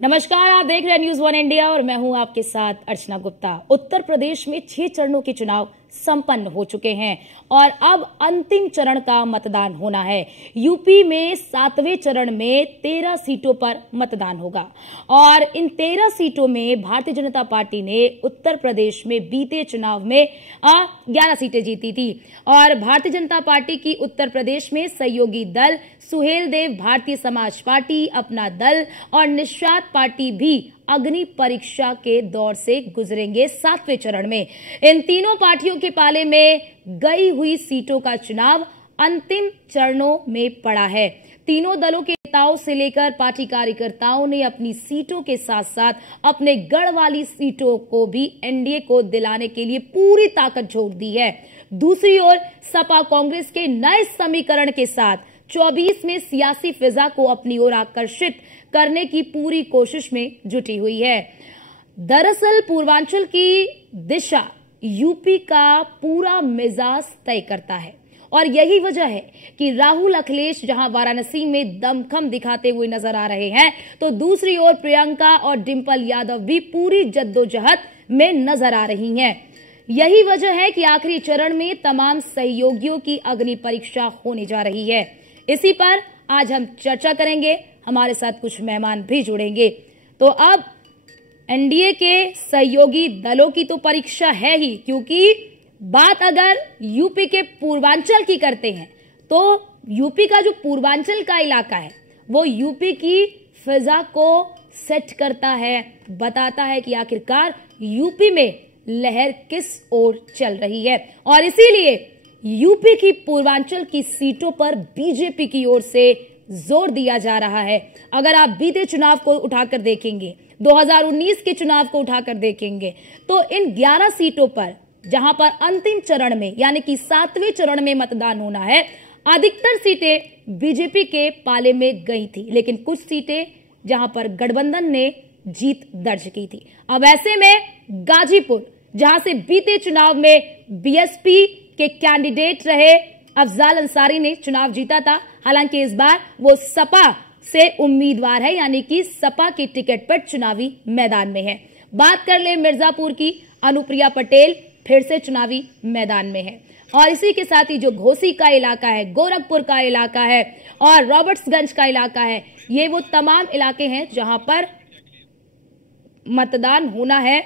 नमस्कार, आप देख रहे हैं न्यूज वन इंडिया और मैं हूं आपके साथ अर्चना गुप्ता। उत्तर प्रदेश में 6 चरणों के चुनाव संपन्न हो चुके हैं और अब अंतिम चरण का मतदान होना है। यूपी में 7वें चरण में 13 सीटों पर मतदान होगा और इन 13 सीटों में भारतीय जनता पार्टी ने उत्तर प्रदेश में बीते चुनाव में 11 सीटें जीती थी और भारतीय जनता पार्टी की उत्तर प्रदेश में सहयोगी दल सुहेलदेव भारतीय समाज पार्टी, अपना दल और निषाद पार्टी भी अग्नि परीक्षा के दौर से गुजरेंगे 7वें चरण में। इन तीनों पार्टियों के पाले में गई हुई सीटों का चुनाव अंतिम चरणों में पड़ा है। तीनों दलों के नेताओं से लेकर पार्टी कार्यकर्ताओं ने अपनी सीटों के साथ साथ अपने गढ़ वाली सीटों को भी एनडीए को दिलाने के लिए पूरी ताकत झोंक दी है। दूसरी ओर सपा कांग्रेस के नए समीकरण के साथ 24 में सियासी फिजा को अपनी ओर आकर्षित करने की पूरी कोशिश में जुटी हुई है। दरअसल पूर्वांचल की दिशा यूपी का पूरा मिजाज तय करता है और यही वजह है कि राहुल अखिलेश जहां वाराणसी में दमखम दिखाते हुए नजर आ रहे हैं, तो दूसरी ओर प्रियंका और डिंपल यादव भी पूरी जद्दोजहद में नजर आ रही हैं। यही वजह है कि आखिरी चरण में तमाम सहयोगियों की अग्नि परीक्षा होने जा रही है। इसी पर आज हम चर्चा करेंगे। हमारे साथ कुछ मेहमान भी जुड़ेंगे। तो अब एनडीए के सहयोगी दलों की तो परीक्षा है ही, क्योंकि बात अगर यूपी के पूर्वांचल की करते हैं तो यूपी का जो पूर्वांचल का इलाका है वो यूपी की फिजा को सेट करता है, बताता है कि आखिरकार यूपी में लहर किस ओर चल रही है। और इसीलिए यूपी की पूर्वांचल की सीटों पर बीजेपी की ओर से जोर दिया जा रहा है। अगर आप बीते चुनाव को उठाकर देखेंगे, 2019 के चुनाव को उठाकर देखेंगे, तो इन 11 सीटों पर जहां पर अंतिम चरण में यानी कि 7वें चरण में मतदान होना है, अधिकतर सीटें बीजेपी के पाले में गई थी, लेकिन कुछ सीटें जहां पर गठबंधन ने जीत दर्ज की थी। अब ऐसे में गाजीपुर, जहां से बीते चुनाव में बीएसपी के कैंडिडेट रहे अफजाल अंसारी ने चुनाव जीता था, हालांकि इस बार वो सपा से उम्मीदवार है, यानी कि सपा की टिकट पर चुनावी मैदान में है। बात कर ले मिर्जापुर की, अनुप्रिया पटेल फिर से चुनावी मैदान में है। और इसी के साथ ही जो घोसी का इलाका है, गोरखपुर का इलाका है और रॉबर्ट्सगंज का इलाका है, ये वो तमाम इलाके हैं जहां पर मतदान होना है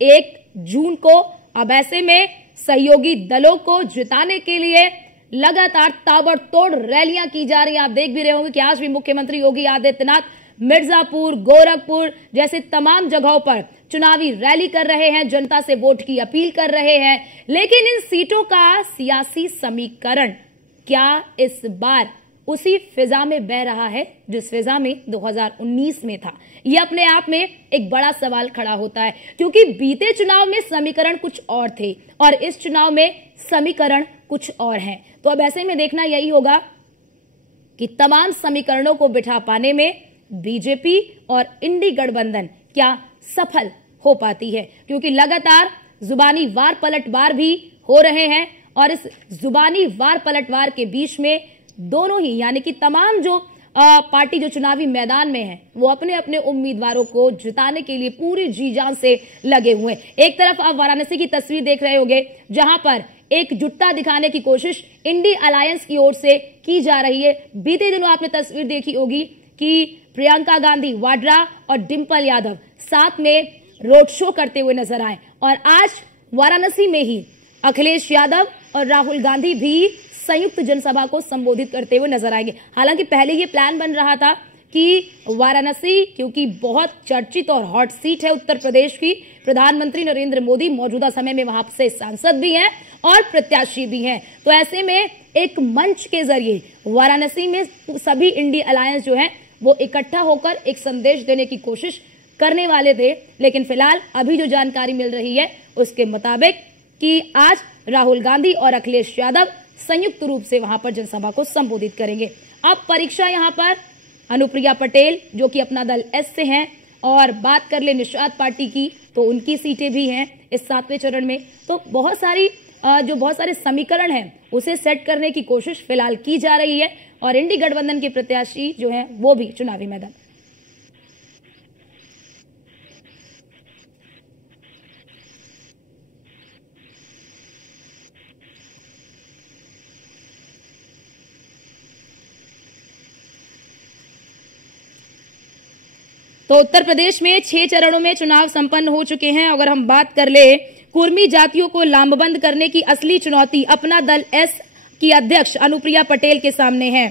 1 जून को। अब ऐसे में सहयोगी दलों को जिताने के लिए लगातार ताबड़तोड़ रैलियां की जा रही हैं। आप देख भी रहे होंगे कि आज भी मुख्यमंत्री योगी आदित्यनाथ मिर्जापुर, गोरखपुर जैसे तमाम जगहों पर चुनावी रैली कर रहे हैं, जनता से वोट की अपील कर रहे हैं। लेकिन इन सीटों का सियासी समीकरण क्या इस बार उसी फिजा में बह रहा है जिस फिजा में 2019 में था? यह अपने आप में एक बड़ा सवाल खड़ा होता है, क्योंकि बीते चुनाव में समीकरण कुछ और थे और इस चुनाव में समीकरण कुछ और हैं। तो अब ऐसे में देखना यही होगा कि तमाम समीकरणों को बिठा पाने में बीजेपी और इंडी गठबंधन क्या सफल हो पाती है, क्योंकि लगातार जुबानी वार पलटवार भी हो रहे हैं और इस जुबानी वार पलटवार के बीच में दोनों ही यानी कि तमाम जो पार्टी जो चुनावी मैदान में है वो अपने अपने उम्मीदवारों को जिताने के लिए पूरी जी जान से लगे हुए। एक तरफ आप वाराणसी की तस्वीर देख रहे होंगे, जहां पर एकजुटता दिखाने की कोशिश इंडी अलायंस की ओर से की जा रही है। बीते दिनों आपने तस्वीर देखी होगी कि प्रियंका गांधी वाड्रा और डिंपल यादव साथ में रोड शो करते हुए नजर आए और आज वाराणसी में ही अखिलेश यादव और राहुल गांधी भी संयुक्त जनसभा को संबोधित करते हुए नजर आएंगे। हालांकि पहले ये प्लान बन रहा था कि वाराणसी, क्योंकि बहुत चर्चित और हॉट सीट है उत्तर प्रदेश की, प्रधानमंत्री नरेंद्र मोदी मौजूदा समय में वहां से सांसद भी हैं और प्रत्याशी भी हैं, तो ऐसे में एक मंच के जरिए वाराणसी में सभी इंडी अलायंस जो है वो इकट्ठा होकर एक संदेश देने की कोशिश करने वाले थे। लेकिन फिलहाल अभी जो जानकारी मिल रही है उसके मुताबिक कि आज राहुल गांधी और अखिलेश यादव संयुक्त रूप से वहां पर जनसभा को संबोधित करेंगे। अब परीक्षा यहां पर अनुप्रिया पटेल जो कि अपना दल एस से हैं, और बात कर ले निषाद पार्टी की तो उनकी सीटें भी हैं इस 7वें चरण में। तो बहुत सारे समीकरण हैं उसे सेट करने की कोशिश फिलहाल की जा रही है और इंडी गठबंधन के प्रत्याशी जो हैं वो भी चुनावी मैदान। तो उत्तर प्रदेश में 6 चरणों में चुनाव संपन्न हो चुके हैं। अगर हम बात कर ले, कुर्मी जातियों को लामबंद करने की असली चुनौती अपना दल एस की अध्यक्ष अनुप्रिया पटेल के सामने है।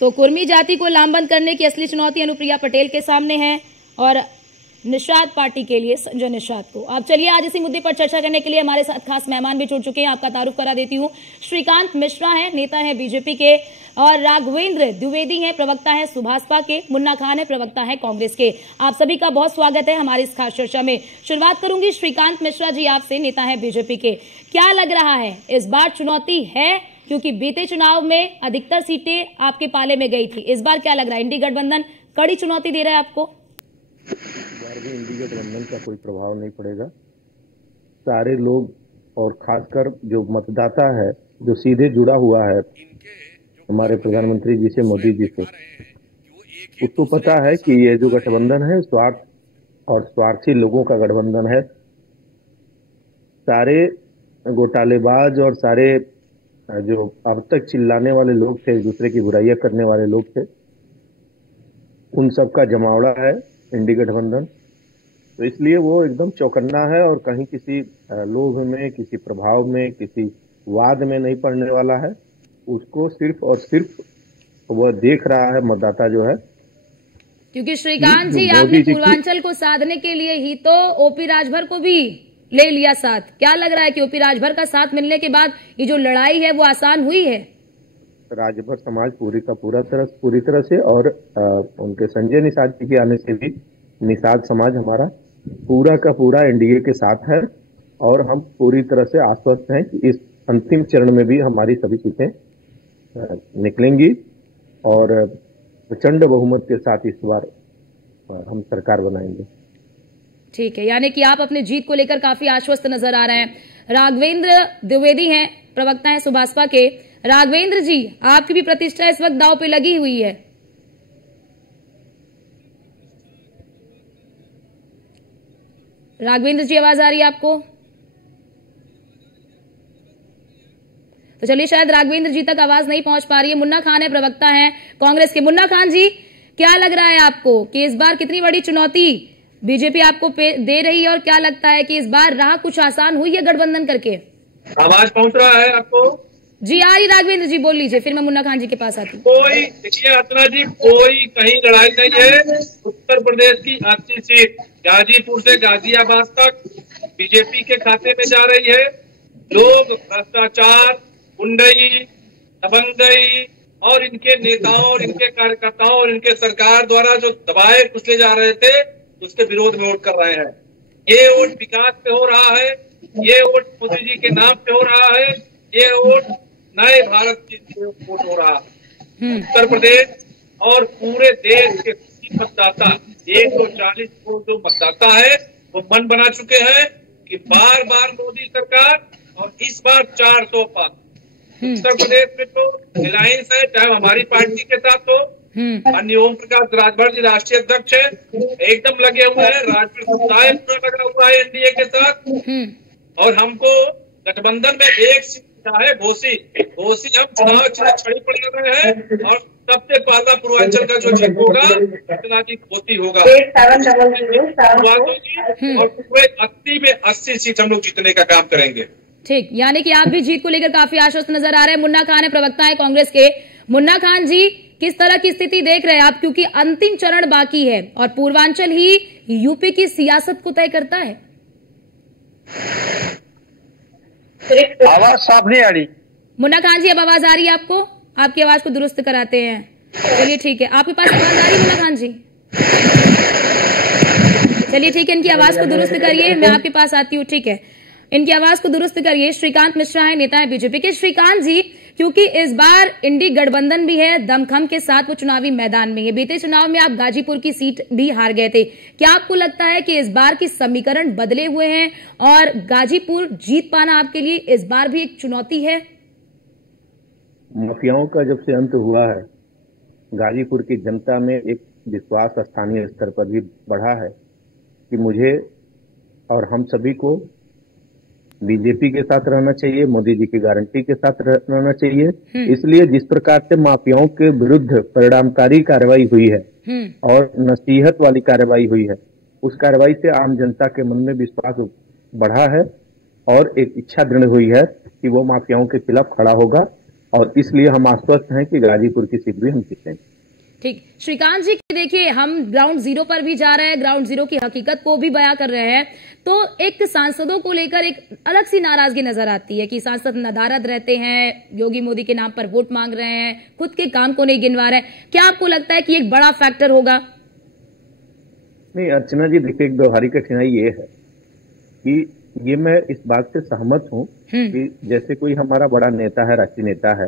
तो कुर्मी जाति को लामबंद करने की असली चुनौती अनुप्रिया पटेल के सामने है और निषाद पार्टी के लिए संजय निषाद को। अब चलिए आज इसी मुद्दे पर चर्चा करने के लिए हमारे साथ खास मेहमान भी जुड़ चुके हैं। आपका तारुफ करा देती हूँ। श्रीकांत मिश्रा हैं, नेता हैं बीजेपी के, और राघवेंद्र द्विवेदी हैं, प्रवक्ता हैं सुभाषपा के, मुन्ना खान है, प्रवक्ता हैं कांग्रेस के। आप सभी का बहुत स्वागत है हमारी इस खास चर्चा में। शुरुआत करूंगी श्रीकांत मिश्रा जी आपसे, नेता है बीजेपी के। क्या लग रहा है, इस बार चुनौती है? क्योंकि बीते चुनाव में अधिकतर सीटें आपके पाले में गई थी। इस बार क्या लग रहा है, इंडी गठबंधन कड़ी चुनौती दे रहा है आपको? इस बार भी इंडी गठबंधन का कोई प्रभाव नहीं पड़ेगा। सारे लोग और खासकर जो मतदाता है, जो सीधे जुड़ा हुआ है हमारे प्रधानमंत्री जी से, मोदी जी से, उसको पता है कि ये जो गठबंधन है स्वार्थ और स्वार्थी लोगों का गठबंधन है। सारे घोटालेबाज और सारे जो अब तक चिल्लाने वाले लोग थे, एक दूसरे की बुराइयां करने वाले लोग थे, उन सब का जमावड़ा है इंडी गठबंधन। तो इसलिए वो एकदम चौकन्ना है और कहीं किसी लोभ में, किसी प्रभाव में, किसी वाद में नहीं पड़ने वाला है। उसको सिर्फ और सिर्फ वह देख रहा है मतदाता जो है। क्योंकि श्रीकांत जी, आपने पूर्वांचल को साधने के लिए ही तो ओपी राजभर को भी ले लिया साथ। क्या लग रहा है कि ओपी राजभर का साथ मिलने के बाद ये जो लड़ाई है वो आसान हुई है? राजभर समाज पूरी तरह से और उनके संजय निषाद जी के आने से भी निषाद समाज हमारा पूरा का पूरा एनडीए के साथ है और हम पूरी तरह से आश्वस्त हैं कि इस अंतिम चरण में भी हमारी सभी सीटें निकलेंगी और प्रचंड बहुमत के साथ इस बार हम सरकार बनाएंगे। ठीक है, यानी कि आप अपने जीत को लेकर काफी आश्वस्त नजर आ रहे हैं। राघवेंद्र द्विवेदी हैं, प्रवक्ता हैं सुभाषपा के। राघवेंद्र जी, आपकी भी प्रतिष्ठा इस वक्त दांव पे लगी हुई है। राघवेंद्र जी, आवाज आ रही है आपको? तो चलिए, शायद राघवेंद्र जी तक आवाज नहीं पहुंच पा रही है। मुन्ना खान है, प्रवक्ता हैं कांग्रेस के। मुन्ना खान जी, क्या लग रहा है आपको कि इस बार कितनी बड़ी चुनौती बीजेपी आपको दे रही है और क्या लगता है कि इस बार राह कुछ आसान हुई है गठबंधन करके? आवाज पहुंच रहा है आपको? जी आ रही। राघवेंद्र जी बोल लीजिए, फिर मैं मुन्ना खान जी के पास आती हूँ। कोई देखिए अर्चना जी, कोई कहीं लड़ाई नहीं है। उत्तर प्रदेश की 80 सीट गाजीपुर से गाजियाबाद तक बीजेपी के खाते में जा रही है। लोग भ्रष्टाचार, गुंडई, दबंगई और इनके नेताओं और इनके कार्यकर्ताओं और इनके सरकार द्वारा जो दबाए कुचले जा रहे थे, उसके विरोध में वोट कर रहे हैं। ये वोट विकास पे हो रहा है, ये वोट मोदी जी के नाम पे हो रहा है, ये वोट नए भारत की वोट हो रहा है। उत्तर प्रदेश और पूरे देश के मतदाता 140 करोड़ जो मतदाता है वो मन बना चुके हैं कि बार बार मोदी सरकार और इस बार 400 पार। उत्तर प्रदेश में तो रिलायंस है, चाहे हमारी पार्टी के साथ हो, अन्य ओम प्रकाश राजभर जी राष्ट्रीय अध्यक्ष है, एकदम लगे हुए हैं। राजभर समुदाय पूरा लगा हुआ है एनडीए के साथ। और हमको गठबंधन में एक सीट है घोसी हम चुनाव छड़ी पड़ रहे हैं और सबसे पहला पूर्वांचल का जो जीत होगा इतना की घोसी होगा और पूरे 80 में 80 सीट हम लोग जीतने का काम करेंगे। ठीक, यानी कि आप भी जीत को लेकर काफी आश्वस्त नजर आ रहे हैं। मुन्ना खान है, प्रवक्ता है कांग्रेस के। मुन्ना खान जी, किस तरह की स्थिति देख रहे हैं आप, क्योंकि अंतिम चरण बाकी है और पूर्वांचल ही यूपी की सियासत को तय करता है? आवाज साफ नहीं आ रही। मुन्ना खान जी, अब आवाज आ रही है आपको? आपकी आवाज को दुरुस्त कराते हैं। चलिए ठीक है, आपके पास आवाज आ रही है मुन्ना खान जी? चलिए ठीक है, इनकी आवाज को दुरुस्त करिए, मैं आपके पास आती हूँ। ठीक है, इनकी आवाज को दुरुस्त करिए। श्रीकांत मिश्रा है, नेता है बीजेपी के। श्रीकांत जी, क्योंकि इस बार इंडी गठबंधन भी है, दमखम के साथ वो चुनावी मैदान में है। बीते चुनाव में आप गाजीपुर की सीट भी हार गए थे। क्या आपको लगता है कि इस बार की समीकरण बदले हुए हैं और गाजीपुर जीत पाना आपके लिए इस बार भी एक चुनौती है? माफियाओं का जब से अंत हुआ है, गाजीपुर की जनता में एक विश्वास स्थानीय स्तर पर भी बढ़ा है कि मुझे और हम सभी को बीजेपी के साथ रहना चाहिए, मोदी जी की गारंटी के साथ रहना चाहिए। इसलिए जिस प्रकार से माफियाओं के विरुद्ध परिणामकारी कार्रवाई हुई है और नसीहत वाली कार्रवाई हुई है, उस कार्रवाई से आम जनता के मन में विश्वास बढ़ा है और एक इच्छा दृढ़ हुई है कि वो माफियाओं के खिलाफ खड़ा होगा, और इसलिए हम आश्वस्त हैं कि गाजीपुर की सीट भी हम जीतेंगे। ठीक, श्रीकांत जी देखिए, हम ग्राउंड जीरो पर भी जा रहे हैं, ग्राउंड जीरो की हकीकत को भी बयां कर रहे हैं, तो एक सांसदों को लेकर एक अलग सी नाराजगी नजर आती है कि सांसद नदारद रहते हैं, योगी मोदी के नाम पर वोट मांग रहे हैं, खुद के काम को नहीं गिनवा रहे हैं। क्या आपको लगता है कि एक बड़ा फैक्टर होगा? नहीं अर्चना जी, देखिए एक व्यवहारिक कठिनाई ये है कि ये मैं इस बात से सहमत हूँ कि जैसे कोई हमारा बड़ा नेता है, राष्ट्रीय नेता है,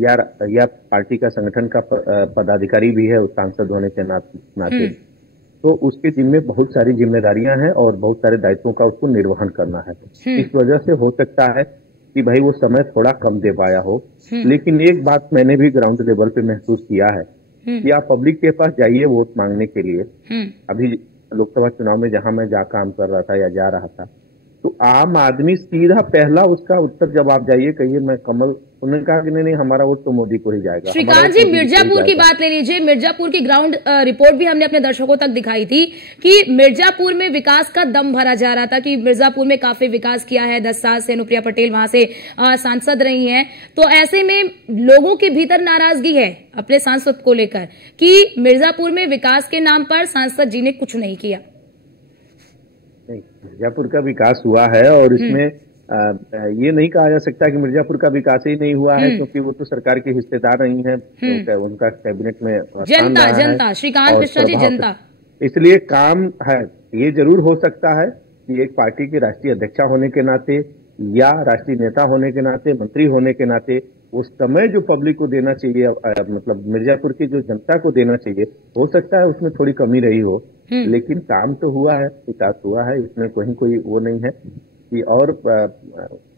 या पार्टी का संगठन का पदाधिकारी भी है उस सांसद होने के नाते, तो उसके जिम्मे बहुत सारी जिम्मेदारियां हैं और बहुत सारे दायित्वों का उसको निर्वहन करना है। इस वजह से हो सकता है कि भाई वो समय थोड़ा कम दे पाया हो, लेकिन एक बात मैंने भी ग्राउंड लेवल पे महसूस किया है कि आप पब्लिक के पास जाइए वोट मांगने के लिए। अभी लोकसभा चुनाव में जहां मैं काम कर रहा था या जा रहा था, तो आम आदमी सीधा पहला उसका उत्तर जब आप जाइए कहिए मैं कमल, उन्होंने कहा कि नहीं हमारा वोट तो मोदी को ही जाएगा। श्रीकांत जी, मिर्जापुर की बात ले लीजिए। मिर्जापुर की ग्राउंड रिपोर्ट भी हमने अपने दर्शकों तक दिखाई थी कि मिर्जापुर में विकास का दम भरा जा रहा था, कि मिर्जापुर में काफी विकास किया है, 10 साल से अनुप्रिया पटेल वहां से सांसद रही हैं। तो ऐसे में लोगों के भीतर नाराजगी है अपने सांसद को लेकर कि मिर्जापुर में विकास के नाम पर सांसद जी ने कुछ नहीं किया। नहीं, मिर्जापुर का विकास हुआ है और इसमें ये नहीं कहा जा सकता कि मिर्जापुर का विकास ही नहीं हुआ है, क्योंकि वो तो सरकार के हिस्सेदार नहीं है, उनका कैबिनेट में जनता श्रीकांत मिश्रा जी, जनता, इसलिए काम है। ये जरूर हो सकता है कि एक पार्टी के राष्ट्रीय अध्यक्षा होने के नाते या राष्ट्रीय नेता होने के नाते, मंत्री होने के नाते उस समय जो पब्लिक को देना चाहिए, मतलब मिर्जापुर की जो जनता को देना चाहिए, हो सकता है उसमें थोड़ी कमी रही हो, लेकिन काम तो हुआ है, विकास हुआ है, इसमें कोई वो नहीं है कि और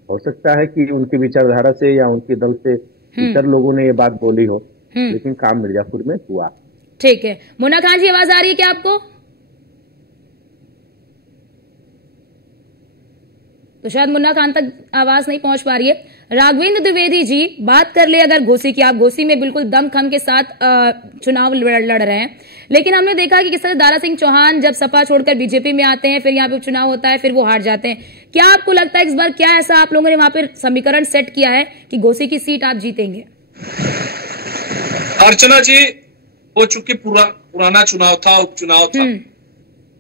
हो सकता है कि उनकी विचारधारा से या उनके दल से इतर लोगों ने ये बात बोली हो, लेकिन काम मिर्जापुर में हुआ। ठीक है, मुन्ना खान जी आवाज आ रही है क्या आपको? तो शायद मुन्ना खान तक आवाज नहीं पहुंच पा रही है। राघवेंद्र द्विवेदी जी, बात कर ले अगर घोसी की, आप घोसी में बिल्कुल दमखम के साथ चुनाव लड़ रहे हैं, लेकिन हमने देखा कि किस तरह दारा सिंह चौहान जब सपा छोड़कर बीजेपी में आते हैं, फिर यहाँ पे चुनाव होता है, फिर वो हार जाते हैं। क्या आपको लगता है इस बार क्या ऐसा आप लोगों ने वहां पर समीकरण सेट किया है कि घोसी की सीट आप जीतेंगे? अर्चना जी, वो चूंकि पुराना चुनाव था, उपचुनाव था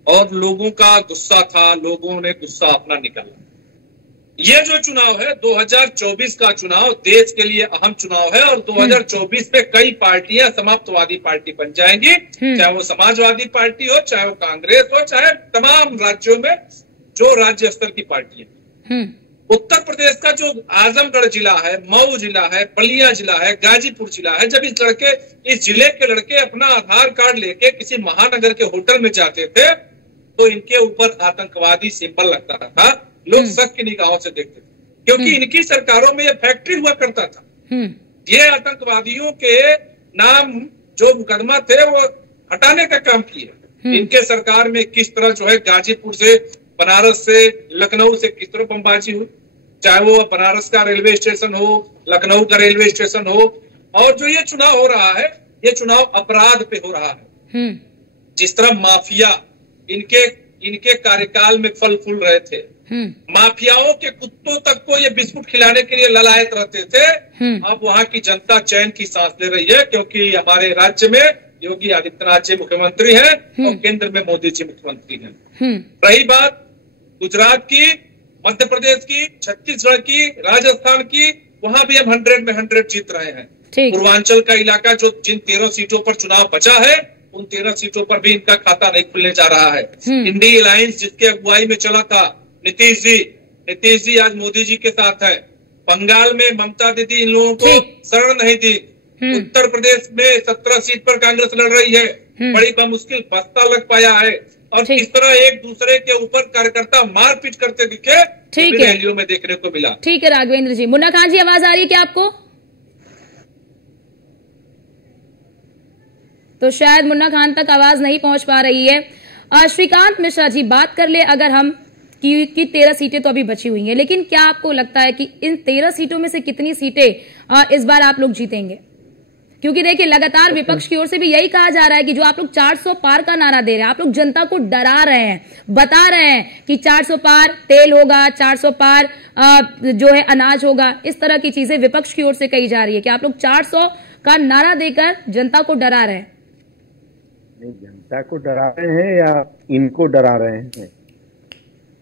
और लोगों का गुस्सा था, लोगों ने गुस्सा अपना निकाला। ये जो चुनाव है 2024 का चुनाव देश के लिए अहम चुनाव है और 2024 में कई पार्टियां समाप्तवादी पार्टी बन जाएंगी, चाहे वो समाजवादी पार्टी हो, चाहे वो कांग्रेस हो, चाहे तमाम राज्यों में जो राज्य स्तर की पार्टियां। उत्तर प्रदेश का जो आजमगढ़ जिला है, मऊ जिला है, बलिया जिला है, गाजीपुर जिला है, जब इस जिले के लड़के अपना आधार कार्ड लेके किसी महानगर के होटल में जाते थे तो इनके ऊपर आतंकवादी सिंबल लगता था, लोग शक की निगाहों से देखते थे, क्योंकि इनकी सरकारों में ये फैक्ट्री हुआ करता था। ये आतंकवादियों के नाम जो मुकदमा थे वो हटाने का काम किया। इनके सरकार में किस तरह जो है गाजीपुर से, बनारस से, लखनऊ से किस तरह बमबाजी हुई, चाहे वो बनारस का रेलवे स्टेशन हो, लखनऊ का रेलवे स्टेशन हो, और जो ये चुनाव हो रहा है, ये चुनाव अपराध पे हो रहा है। जिस तरह माफिया इनके कार्यकाल में फल फूल रहे थे, माफियाओं के कुत्तों तक को ये बिस्कुट खिलाने के लिए ललायत रहते थे, अब वहां की जनता चैन की सांस ले रही है, क्योंकि हमारे राज्य में योगी आदित्यनाथ जी मुख्यमंत्री हैं और केंद्र में मोदी जी मुख्यमंत्री हैं। रही बात गुजरात की, मध्य प्रदेश की, छत्तीसगढ़ की, राजस्थान की, वहां भी हम 100 में 100 जीत रहे हैं। पूर्वांचल का इलाका जो जिन 13 सीटों पर चुनाव बचा है, उन 13 सीटों पर भी इनका खाता नहीं खुलने जा रहा है। इंडी अलायंस जिसके अगुवाई में चला था नीतीश जी आज मोदी जी के साथ है। बंगाल में ममता दीदी इन लोगों को शरण नहीं दी। उत्तर प्रदेश में 17 सीट पर कांग्रेस लड़ रही है, बड़ी बमुश्किल बस्ता लग पाया है, और किस तरह एक दूसरे के ऊपर कार्यकर्ता मारपीट करते दिखे, रैलियों में देखने को मिला। ठीक है राघवेंद्र जी। मुन्ना खान जी आवाज आ रही है क्या आपको? तो शायद मुन्ना खान तक आवाज नहीं पहुंच पा रही है। श्रीकांत मिश्रा जी, बात कर ले अगर हम कि 13 सीटें तो अभी बची हुई हैं, लेकिन क्या आपको लगता है कि इन 13 सीटों में से कितनी सीटें इस बार आप लोग जीतेंगे? क्योंकि देखिए लगातार विपक्ष की ओर से भी यही कहा जा रहा है कि जो आप लोग 400 पार का नारा दे रहे हैं, आप लोग जनता को डरा रहे हैं, बता रहे हैं कि 400 पार तेल होगा, 400 पार जो है अनाज होगा, इस तरह की चीजें विपक्ष की ओर से कही जा रही है कि आप लोग 400 का नारा देकर जनता को डरा रहे हैं। नहीं, जनता को डरा रहे हैं या इनको डरा रहे हैं?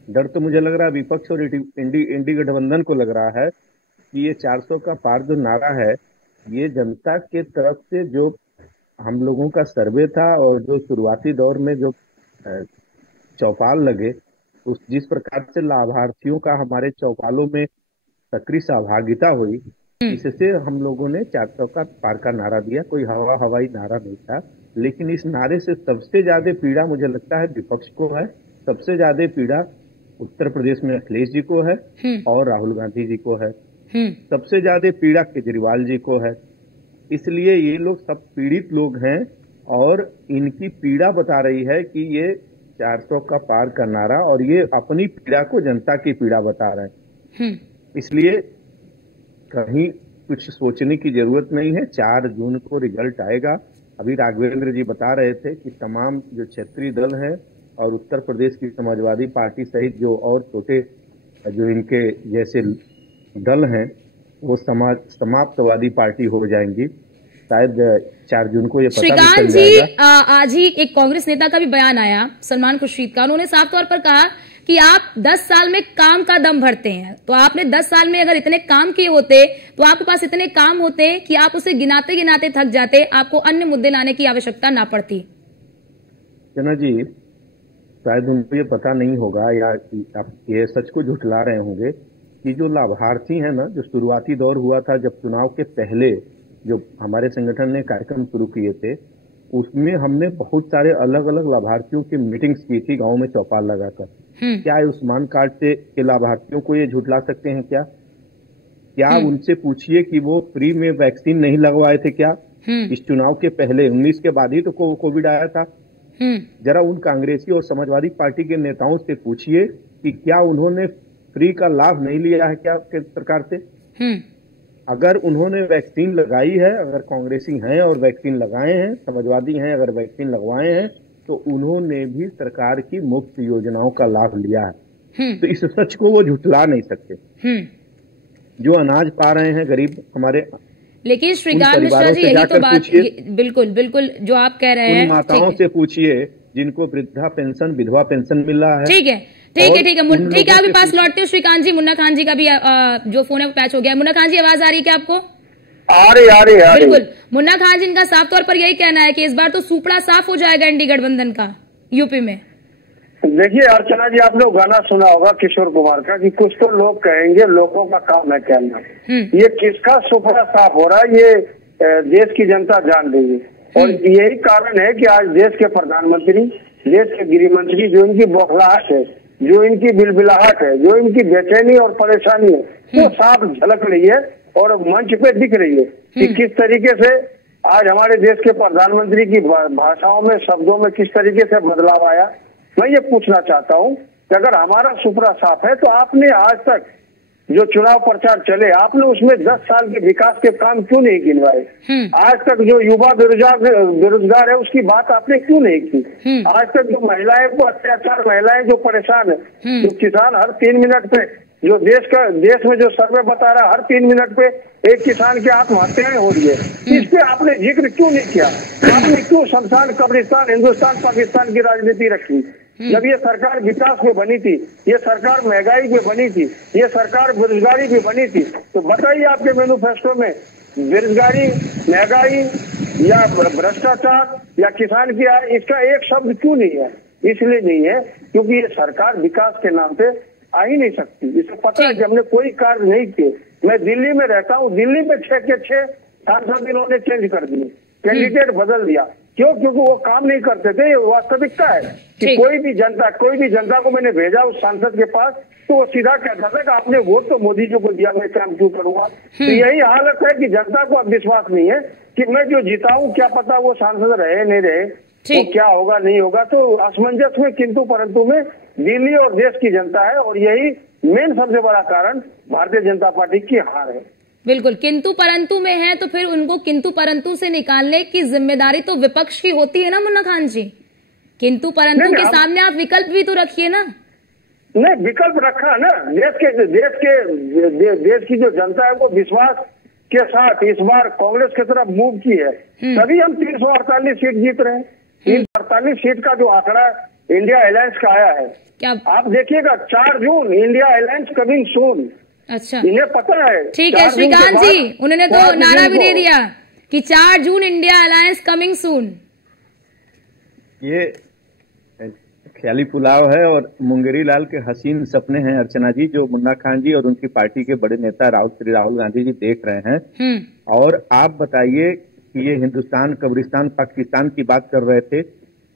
डर तो मुझे लग रहा है विपक्ष और इंडी गठबंधन को लग रहा है कि ये 400 का पार जो नारा है, ये जनता के तरफ से जो हम लोगों का सर्वे था और जो शुरुआती दौर में जो चौपाल लगे, उस जिस प्रकार से लाभार्थियों का हमारे चौपालों में सक्रिय सहभागिता हुई, इससे हम लोगों ने 400 का पार का नारा दिया। कोई हवाई नारा नहीं था, लेकिन इस नारे से सबसे ज्यादा पीड़ा मुझे लगता है विपक्ष को है। सबसे ज्यादा पीड़ा उत्तर प्रदेश में अखिलेश जी को है और राहुल गांधी जी को है। सबसे ज्यादा पीड़ा केजरीवाल जी को है। इसलिए ये लोग सब पीड़ित लोग हैं और इनकी पीड़ा बता रही है कि ये 400 का पार का नारा, और ये अपनी पीड़ा को जनता की पीड़ा बता रहे हैं। इसलिए कहीं कुछ सोचने की जरूरत नहीं है। 4 जून को रिजल्ट आएगा। अभी राघवेंद्र जी बता रहे थे कि तमाम जो क्षेत्रीय दल हैं और उत्तर प्रदेश की समाजवादी पार्टी सहित जो और छोटे जो इनके जैसे दल हैं, वो समाप्तवादी पार्टी हो जाएंगी। शायद 4 जून को ये पता भी चल जाएगा। श्रीकांत जी, आज ही एक कांग्रेस नेता का भी बयान आया, सलमान खुर्शीद का। उन्होंने साफ तौर पर कहा कि आप 10 साल में काम का दम भरते हैं। तो आपने 10 साल में अगर इतने काम किए होते तो आपके पास इतने काम होते कि आप उसे गिनाते गिनाते थक जाते, आपको अन्य मुद्दे लाने की आवश्यकता ना पड़ती। जना जी, शायद उनको ये पता नहीं होगा या आप ये सच को झुठला रहे होंगे कि जो लाभार्थी हैं ना, जो शुरुआती दौर हुआ था जब चुनाव के पहले जो हमारे संगठन ने कार्यक्रम शुरू किए थे, उसमें हमने बहुत सारे अलग अलग लाभार्थियों की मीटिंग्स की थी गांव में चौपाल लगाकर। क्या आयुष्मान कार्ड से के लाभार्थियों को ये झुठला सकते हैं क्या उनसे पूछिए कि वो फ्री में वैक्सीन नहीं लगवाए थे क्या? इस चुनाव के पहले 19 के बाद ही तो कोविड आया था। जरा उन कांग्रेसी और समाजवादी पार्टी के नेताओं से पूछिए कि क्या उन्होंने फ्री का लाभ नहीं लिया है क्या सरकार से? अगर उन्होंने वैक्सीन लगाई है, अगर कांग्रेसी हैं और वैक्सीन लगाए हैं, समाजवादी हैं अगर वैक्सीन लगवाए हैं, तो उन्होंने भी सरकार की मुफ्त योजनाओं का लाभ लिया है। तो इस सच को वो झुठला नहीं सकते। जो अनाज पा रहे हैं गरीब हमारे, लेकिन श्रीकांत मिश्रा जी, यही तो बात, बिल्कुल बिल्कुल जो आप कह रहे हैं, माताओं से पूछिए जिनको वृद्धा पेंशन, विधवा पेंशन मिल रहा है। ठीक है आपके पास लौटते हो श्रीकांत जी। मुन्ना खान जी का भी जो फोन है वो पैच हो गया। मुन्ना खान जी, आवाज आ रही है क्या आपको? आ रही बिल्कुल। मुन्ना खान जी का साफ तौर पर यही कहना है कि इस बार तो सुपड़ा साफ हो जाएगा इंडी गठबंधन का यूपी में। देखिए अर्चना जी, आपने गाना सुना होगा किशोर कुमार का कि कुछ तो लोग कहेंगे, लोगों का काम है कहना। ये किसका सुपड़ा साफ हो रहा है, ये देश की जनता जान रही है। और यही कारण है कि आज देश के प्रधानमंत्री, देश के गृह मंत्री, जो इनकी बौखलाहट है, जो इनकी बिलबिलाहट है, जो इनकी बेचैनी और परेशानी है, वो साफ झलक रही है और मंच पे दिख रही है कि किस तरीके से आज हमारे देश के प्रधानमंत्री की भाषाओं में, शब्दों में किस तरीके से बदलाव आया। मैं ये पूछना चाहता हूँ कि अगर हमारा सुपड़ा साफ है तो आपने आज तक जो चुनाव प्रचार चले, आपने उसमें 10 साल के विकास के काम क्यों नहीं गिनवाए? आज तक जो युवा बेरोजगार है उसकी बात आपने क्यों नहीं की? आज तक जो महिलाएं को अत्याचार, महिलाएं जो परेशान है, जो किसान हर 3 मिनट पे, जो देश में जो सर्वे बता रहा है हर 3 मिनट पे एक किसान की आत्महत्याएं हो रही है, इस पे आपने जिक्र क्यों नहीं किया? आपने क्यों शमशान कब्रिस्तान, हिंदुस्तान पाकिस्तान की राजनीति रखी? जब ये सरकार विकास में बनी थी, ये सरकार महंगाई में बनी थी, ये सरकार बेरोजगारी में बनी थी, तो बताइए आपके मैनिफेस्टो में बेरोजगारी, महंगाई या भ्रष्टाचार या किसान की आय, इसका एक शब्द क्यों नहीं है? इसलिए नहीं है क्योंकि ये सरकार विकास के नाम पे आ ही नहीं सकती। इसे पता है कि हमने कोई कार्य नहीं किए। मैं दिल्ली में रहता हूँ, दिल्ली में 6 के 6 सांसद इन्होंने चेंज कर दिए, कैंडिडेट बदल दिया। क्यों? क्योंकि वो काम नहीं करते थे। ये वास्तविकता है कि कोई भी जनता को मैंने भेजा उस सांसद के पास, तो वो सीधा कहता था कि आपने वोट तो मोदी जी को दिया, मैं काम क्यों करूंगा। तो यही हालत है कि जनता को अब विश्वास नहीं है कि मैं जो जीता हूँ, क्या पता वो सांसद रहे नहीं रहे, तो क्या होगा नहीं होगा। तो असमंजस में किंतु परंतु में दिल्ली और देश की जनता है, और यही मेन सबसे बड़ा कारण भारतीय जनता पार्टी की हार है। बिल्कुल, किंतु परंतु में है तो फिर उनको किंतु परंतु से निकालने की जिम्मेदारी तो विपक्ष की होती है ना मुन्ना खान जी। किंतु परंतु के सामने आप विकल्प भी तो रखिए ना। नहीं, विकल्प रखा ना। देश की जो जनता है वो विश्वास के साथ इस बार कांग्रेस की तरफ मूव की है, तभी हम 348 सीट जीत रहे हैं। 348 सीट का जो आंकड़ा इंडिया अलायंस का आया है, क्या आप देखिएगा 4 जून इंडिया अलायंस कमिंग सून। अच्छा, इन्हें पता है। ठीक है श्रीकांत जी, उन्होंने तो नारा भी दे दिया कि 4 जून इंडिया अलायंस कमिंग सून। ये ख्याली पुलाव है और मुंगेरी लाल के हसीन सपने हैं अर्चना जी, जो मुन्ना खान जी और उनकी पार्टी के बड़े नेता राहुल गांधी जी देख रहे हैं। और आप बताइए कि ये हिंदुस्तान कब्रिस्तान पाकिस्तान की बात कर रहे थे,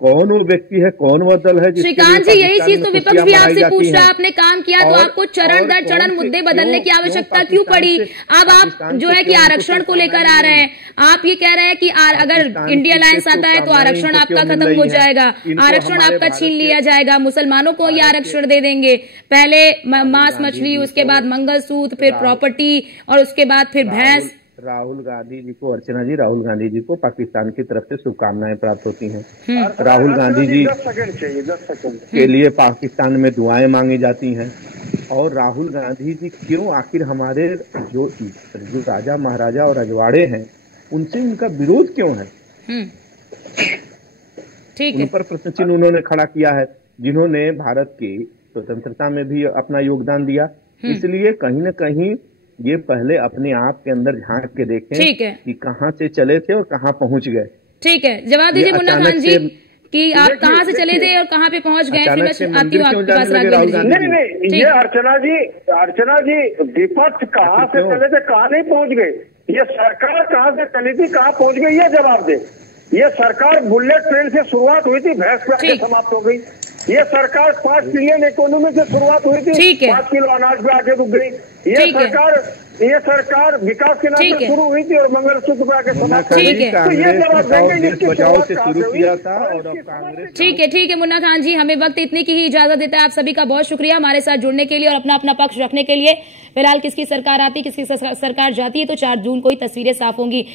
कौन वो व्यक्ति है, कौन वो दल है? श्रीकांत जी, यही चीज तो विपक्ष भी आपसे पूछ रहा है। आपने काम किया तो आपको चरण दर चरण मुद्दे बदलने की आवश्यकता क्यों पड़ी? अब आप जो है कि आरक्षण को लेकर आ रहे हैं, आप ये कह रहे हैं कि अगर इंडिया अलायंस आता है तो आरक्षण आपका खत्म हो जाएगा, आरक्षण आपका छीन लिया जाएगा, मुसलमानों को ये आरक्षण दे देंगे। पहले मांस मछली, उसके बाद मंगलसूत्र, फिर प्रॉपर्टी और उसके बाद फिर भैंस। राहुल गांधी जी को, अर्चना जी, राहुल गांधी जी को पाकिस्तान की तरफ से शुभकामनाएं प्राप्त होती हैं। राहुल गांधी जी 10 सेकंड के लिए पाकिस्तान में दुआएं मांगी जाती हैं। और राहुल गांधी जी क्यों आखिर हमारे जो राजा महाराजा और रजवाड़े हैं उनसे उनका विरोध क्यों है? ठीक है, उन पर प्रश्न चिन्ह उन्होंने खड़ा किया है, जिन्होंने भारत की स्वतंत्रता में भी अपना योगदान दिया। इसलिए कहीं न कहीं ये पहले अपने आप के अंदर झांक के देखें कि कहां से चले थे और कहां पहुंच गए। ठीक है, जवाब दीजिए मुन्ना खान जी कि आप कहां से चले थे और कहां पे पहुंच गए। फिर मैं आती हूँ आपके पास। नहीं, ये अर्चना जी विपक्ष कहां से चले थे, कहां नहीं पहुंच गए, ये सरकार कहां से चली थी, कहां पहुंच गई, ये जवाब दे। ये सरकार बुलेट ट्रेन से शुरुआत हुई थी, भैंस पे आके समाप्त हो गई। ये सरकार 5 ट्रिलियन इकोनॉमी से शुरुआत हुई थी, 5 किलो अनाज पे आके रुक गई। ये सरकार विकास के नाम पर शुरू हुई थी और मंगलसूत्र पे आके समाप्त हो गई। तो ये जवाब देंगे जिसकी शुरुआत कहां से हुई और अब कांग्रेस। ठीक है मुन्ना खान जी, हमें वक्त इतनी की ही इजाजत देता है। आप सभी का बहुत शुक्रिया हमारे साथ जुड़ने के लिए और अपना अपना पक्ष रखने के लिए। फिलहाल किसकी सरकार आती, किसकी सरकार जाती है, तो 4 जून को ही तस्वीरें साफ होंगी।